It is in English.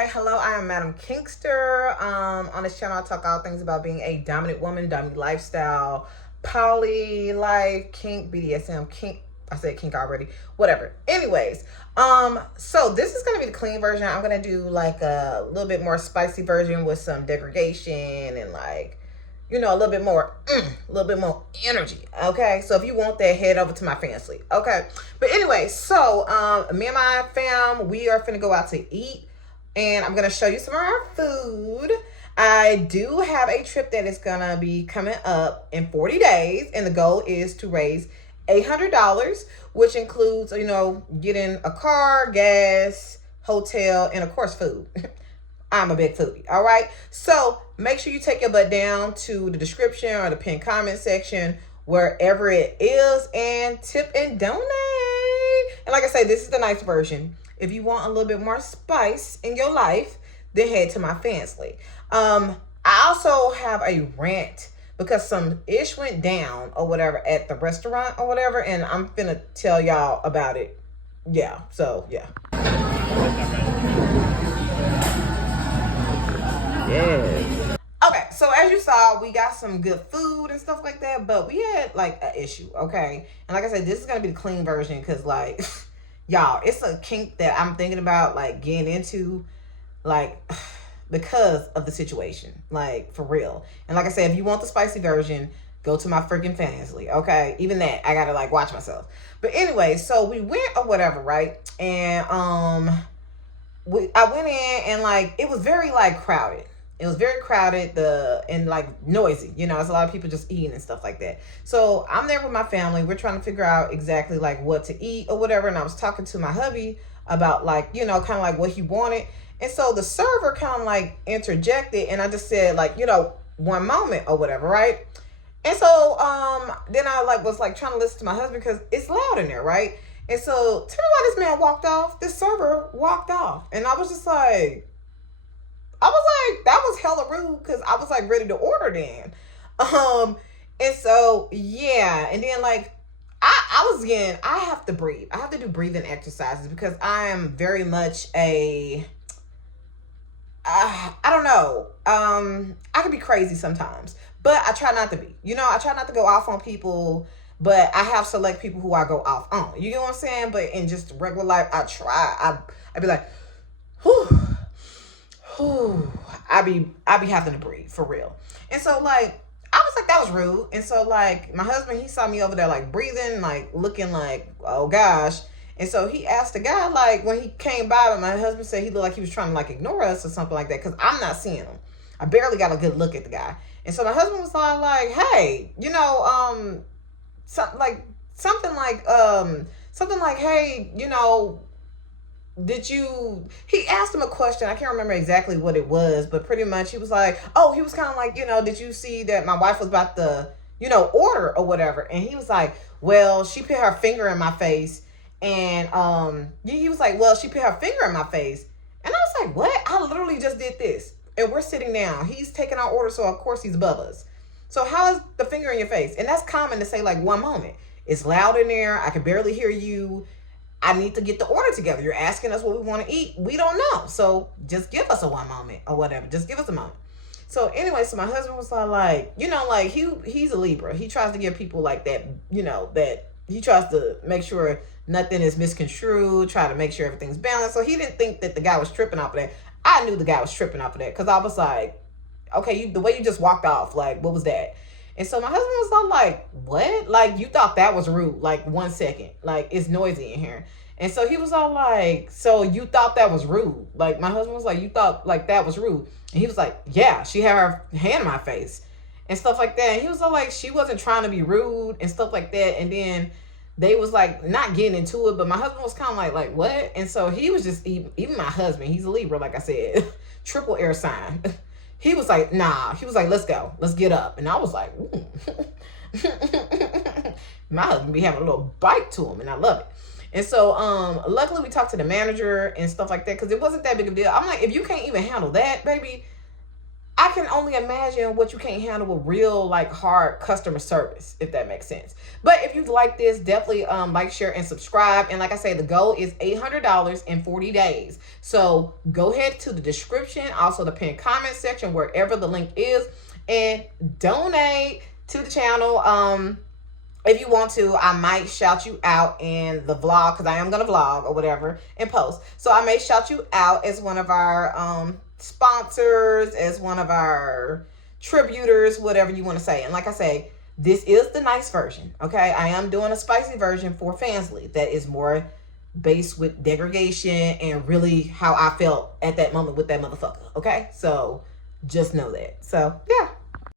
Hi, hello, I am Madam Kinkster. On this channel, I talk all things about being a dominant woman, dominant lifestyle, poly life, kink, BDSM, kink. I said kink already. Whatever. Anyways, so this is gonna be the clean version. I'm gonna do like a little bit more spicy version with some degradation and like, a little bit more energy. Okay, so if you want that, head over to my fan sleep. Okay, but anyway, so me and my fam, we are finna go out to eat, and I'm gonna show you some of our food. I do have a trip that is gonna be coming up in 40 days, and the goal is to raise $800, which includes, getting a car, gas, hotel, and of course, food. I'm a big foodie. All right. So make sure you take your butt down to the description or the pinned comment section, wherever it is, and tip and donate. And like I say, this is the nice version. If you want a little bit more spice in your life, then head to my fansly. I also have a rant because some ish went down or whatever at the restaurant or whatever, and I'm finna tell y'all about it. Yeah. So yeah. Yes. Okay, so as you saw, we got some good food and stuff like that, but we had like an issue, okay? And like I said, this is gonna be the clean version because like, y'all, it's a kink that I'm thinking about like getting into, like, because of the situation, like for real. And like I said, if you want the spicy version, go to my freaking fansly, okay? Even that, I gotta like watch myself. But anyway, so we went or whatever, right? And I went in and like it was very like crowded. It was very crowded, and like noisy. There's a lot of people just eating and stuff like that. So I'm there with my family. We're trying to figure out exactly like what to eat or whatever. And I was talking to my hubby about like, kind of like what he wanted. And so the server kind of like interjected, and I just said like, one moment or whatever, right? And so then I like was like trying to listen to my husband because it's loud in there, right? And so tell me why this man walked off. This server walked off, and I was like, that was hella rude because I was like ready to order then. And so, yeah. And then like, I have to breathe. I have to do breathing exercises because I am very much I don't know. I can be crazy sometimes, but I try not to be, I try not to go off on people, but I have select people who I go off on. You get what I'm saying? But in just regular life, I try. I'd be like, whew. I be having to breathe for real. And so like I was like, that was rude. And so like my husband, he saw me over there like breathing, like looking like, oh gosh. And so he asked the guy, like when he came by, my husband said he looked like he was trying to like ignore us or something like that, because I'm not seeing him. I barely got a good look at the guy. And so my husband was like, hey, something like, hey, he asked him a question. I can't remember exactly what it was, but pretty much he was like, oh, he was kind of like, did you see that my wife was about to, order or whatever? And he was like, well, she put her finger in my face. And he was like, well, she put her finger in my face. And I was like, what? I literally just did this. And we're sitting down. He's taking our order, so of course he's above us. So how is the finger in your face? And that's common to say like one moment. It's loud in there. I can barely hear you. I need to get the order together. You're asking us what we want to eat. We don't know. So just give us a one moment or whatever. Just give us a moment. So anyway, so my husband was like, he's a Libra. He tries to give people like that, that he tries to make sure nothing is misconstrued, try to make sure everything's balanced. So he didn't think that the guy was tripping off of that. I knew the guy was tripping off of that because I was like, okay, the way you just walked off, like, what was that? And so my husband was like, what? Like, you thought that was rude? Like, 1 second. Like, it's noisy in here. And so he was all like, so you thought that was rude? Like, my husband was like, you thought like that was rude? And he was like, yeah, she had her hand in my face and stuff like that. And he was all like, she wasn't trying to be rude and stuff like that. And then they was like not getting into it, but my husband was kind of like, what? And so he was just, even my husband, he's a Libra, like I said, triple air sign. He was like, nah. He was like, let's go. Let's get up. And I was like, my husband be having a little bite to him, and I love it. And so luckily we talked to the manager and stuff like that, because it wasn't that big of a deal. I'm like, if you can't even handle that, baby, I can only imagine what you can't handle with real like hard customer service, if that makes sense. But if you like this, definitely like, share, and subscribe. And like I say, the goal is $800 in 40 days. So go ahead to the description, also the pinned comment section, wherever the link is, and donate to the channel. If you want to, I might shout you out in the vlog, because I am going to vlog or whatever and post. So I may shout you out as one of our sponsors, as one of our tributers, whatever you want to say. And like I say, this is the nice version, okay? I am doing a spicy version for Fansly that is more based with degradation and really how I felt at that moment with that motherfucker, okay? So just know that. So, yeah.